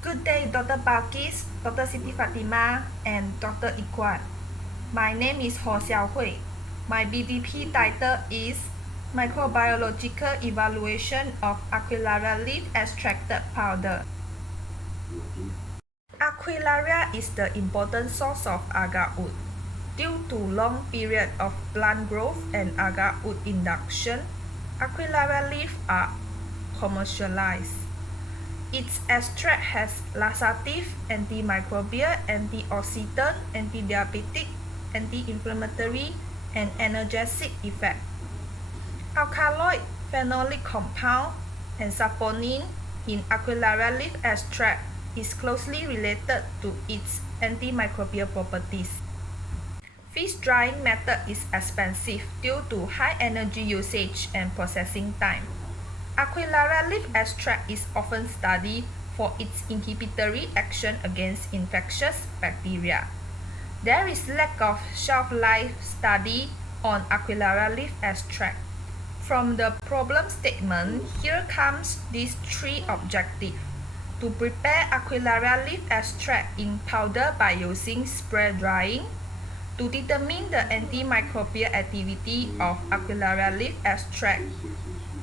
Good day, Dr. Balkis, Dr. Siti Fatima, and Dr. Iqbal. My name is Xiao Hui. My BDP title is Microbiological Evaluation of Aquilaria leaf extracted powder. Aquilaria is the important source of agar wood. Due to long period of plant growth and agar wood induction, Aquilaria leaves are commercialized. Its extract has laxative, antimicrobial, antioxidant, antidiabetic, anti-inflammatory, and analgesic effect. Alkaloid, phenolic compound, and saponin in Aquilaria leaf extract is closely related to its antimicrobial properties. Fish drying method is expensive due to high energy usage and processing time. Aquilaria leaf extract is often studied for its inhibitory action against infectious bacteria. There is lack of shelf life study on Aquilaria leaf extract. From the problem statement, here comes these three objectives. To prepare Aquilaria leaf extract in powder by using spray drying, to determine the antimicrobial activity of Aquilaria leaf extract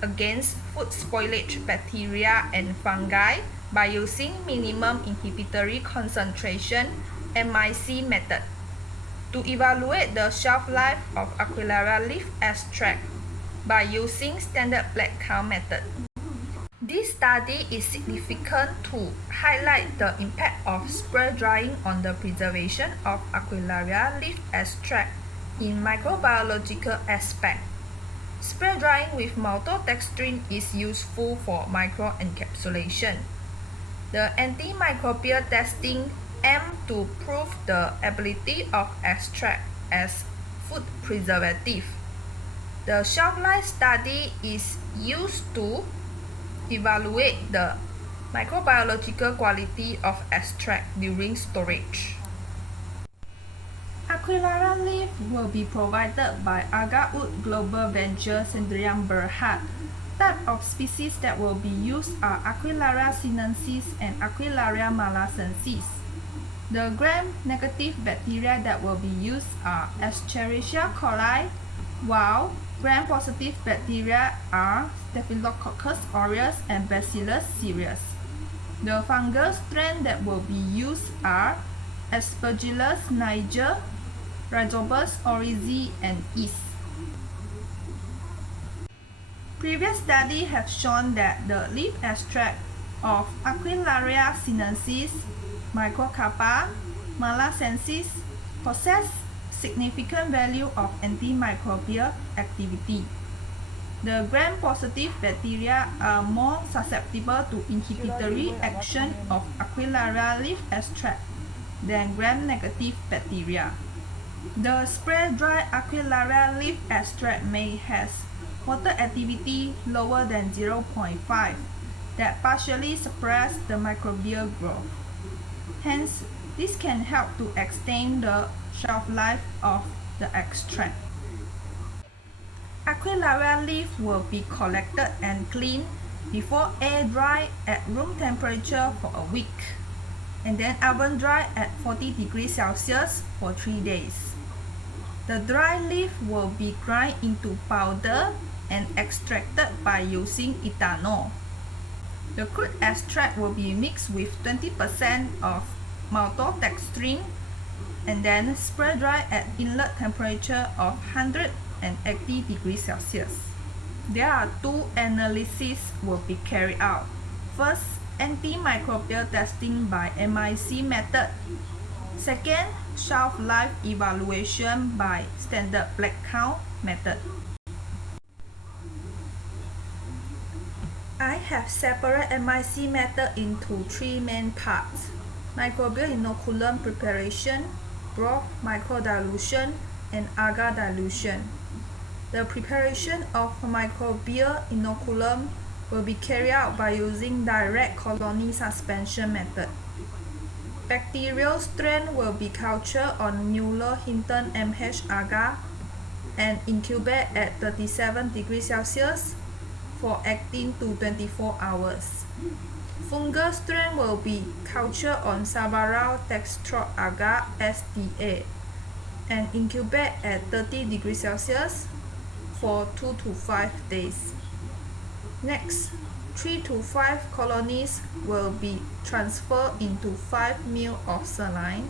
against food spoilage bacteria and fungi by using minimum inhibitory concentration MIC method. To evaluate the shelf life of Aquilaria leaf extract by using standard black count method. This study is significant to highlight the impact of spray drying on the preservation of Aquilaria leaf extract in microbiological aspect. Spray drying with maltodextrin is useful for microencapsulation. The antimicrobial testing aims to prove the ability of extract as food preservative. The shelf life study is used to evaluate the microbiological quality of extract during storage. Aquilaria leaf will be provided by Agar Wood Global Venture Sendirian Berhad. Type of species that will be used are Aquilaria sinensis and Aquilaria malasensis. The gram-negative bacteria that will be used are Escherichia coli, while gram-positive bacteria are Staphylococcus aureus and Bacillus cereus. The fungal strain that will be used are Aspergillus niger, Rhizobus oryzae, and yeast. Previous studies have shown that the leaf extract of Aquilaria sinensis, Microcarpa, malasensis possess significant value of antimicrobial activity. The gram-positive bacteria are more susceptible to inhibitory action of Aquilaria leaf extract than gram-negative bacteria. The spray-dried Aquilaria leaf extract may has water activity lower than 0.5 that partially suppress the microbial growth. Hence, this can help to extend the shelf life of the extract. Aquilaria leaf will be collected and cleaned before air dry at room temperature for a week, and then oven dry at 40 degrees Celsius for 3 days. The dry leaf will be ground into powder and extracted by using ethanol. The crude extract will be mixed with 20% of maltodextrin and then spray dry at inlet temperature of 180 degrees Celsius. There are two analyses will be carried out. First, antimicrobial testing by MIC method. Second, shelf life evaluation by standard black count method. I have separated MIC method into three main parts: microbial inoculum preparation, broth microdilution, and agar dilution. The preparation of microbial inoculum will be carried out by using direct colony suspension method. Bacterial strain will be cultured on Mueller-Hinton MH agar and incubate at 37 degrees Celsius for 18 to 24 hours. Fungal strain will be cultured on Savarao dextrose agar SDA and incubate at 30 degrees Celsius for 2 to 5 days. Next, 3 to 5 colonies will be transferred into 5 ml of saline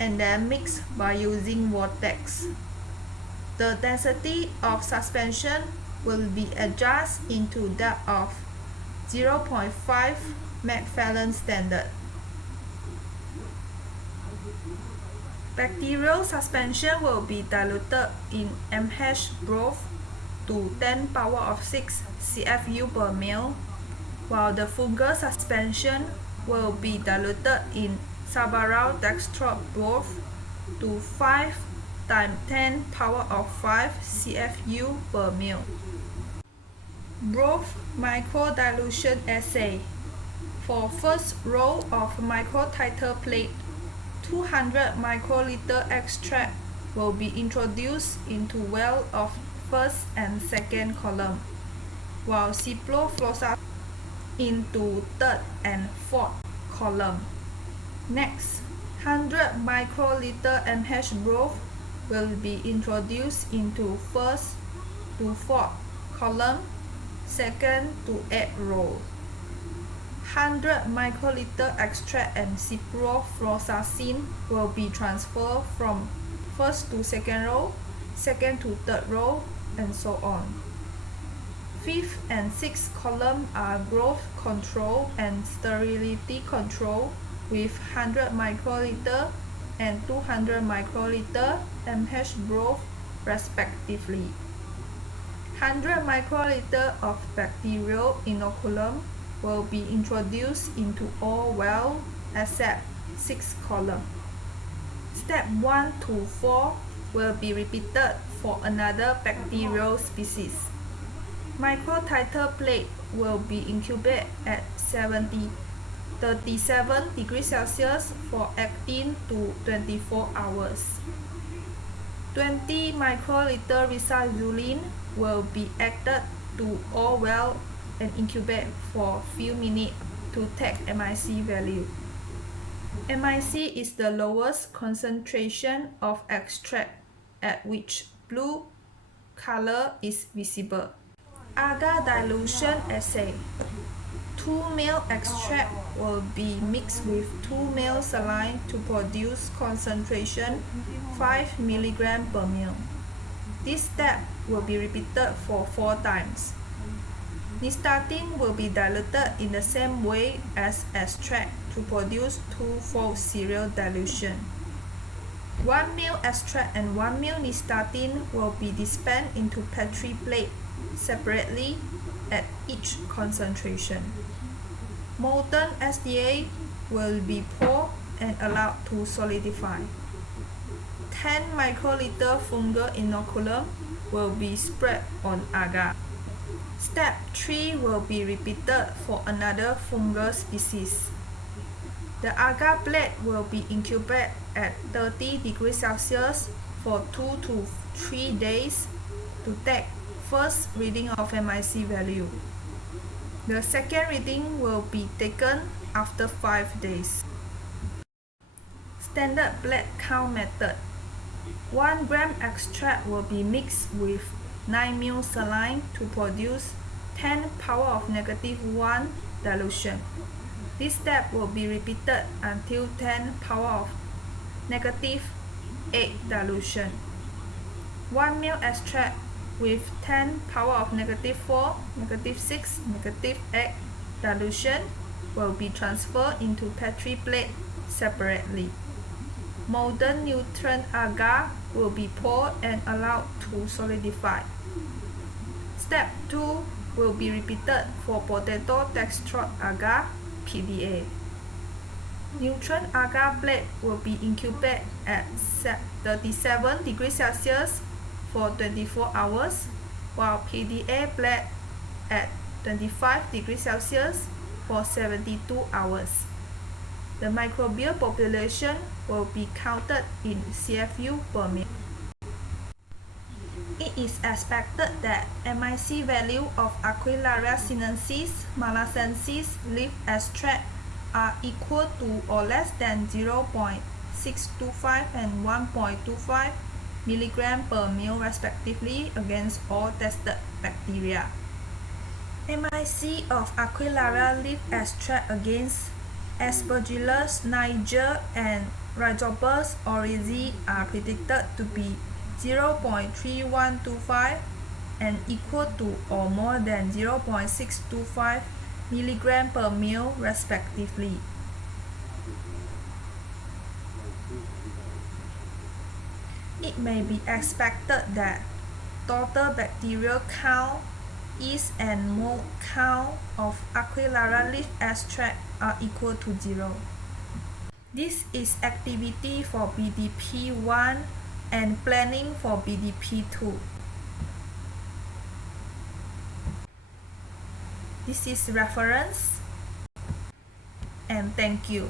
and then mixed by using vortex. The density of suspension will be adjusted into that of 0.5 McFarlane standard. Bacterial suspension will be diluted in MH broth to 10 power of 6 CFU per ml, while the fungal suspension will be diluted in Savarao dextrose broth to 5 times 10 power of 5 CFU per ml. Broth microdilution assay. For first row of microtiter plate, 200 microliter extract will be introduced into well of first and second column, while ciprofloxacin into third and fourth column. Next, 100 microliter MH broth will be introduced into first to fourth column, second to eighth row. 100 microliter extract and ciprofloxacin will be transferred from first to second row, second to third row, and so on. Fifth and sixth column are growth control and sterility control with 100 microliter and 200 microliter MH broth respectively. 100 microliter of bacterial inoculum will be introduced into all wells except 6th column. Step 1 to 4 will be repeated for another bacterial species. Microtiter plate will be incubated at 37 degrees Celsius for 18 to 24 hours. 20 microliter recycline will be added to all well and incubate for a few minutes to take MIC value. MIC is the lowest concentration of extract at which blue color is visible. Agar dilution assay. 2 ml extract will be mixed with 2 ml saline to produce concentration 5 mg per ml. This step will be repeated for 4 times. Nystatin will be diluted in the same way as extract to produce two-fold serial dilution. 1 ml extract and 1 ml nystatin will be dispensed into Petri plate separately at each concentration. Molten SDA will be poured and allowed to solidify. 10 microliter fungal inoculum will be spread on agar. Step 3 will be repeated for another fungal species. The agar plate will be incubated at 30 degrees Celsius for 2 to 3 days to take first reading of MIC value. The second reading will be taken after 5 days. Standard plate count method. 1 gram extract will be mixed with 9 ml saline to produce 10 power of -1 dilution. This step will be repeated until 10 power of -8 dilution. 1 ml extract with 10 power of -4, -6, -8 dilution will be transferred into Petri plate separately. Molten neutron agar will be poured and allowed to solidify. Step 2 will be repeated for potato dextrose agar PDA. Neutron agar plate will be incubated at 37 degrees Celsius for 24 hours, while PDA plate at 25 degrees Celsius for 72 hours. The microbial population will be counted in CFU per ml. It is expected that MIC value of Aquilaria sinensis, malacensis leaf extract are equal to or less than 0.625 and 1.25 mg per ml respectively against all tested bacteria. MIC of Aquilaria leaf extract against Aspergillus niger and Rhizopus oryzae are predicted to be 0.3125 and equal to or more than 0.625 mg per ml respectively. It may be expected that total bacterial count, yeast and mold count of Aquilaria leaf extract are equal to 0. This is activity for BDP 1 and planning for BDP 2. This is reference and thank you.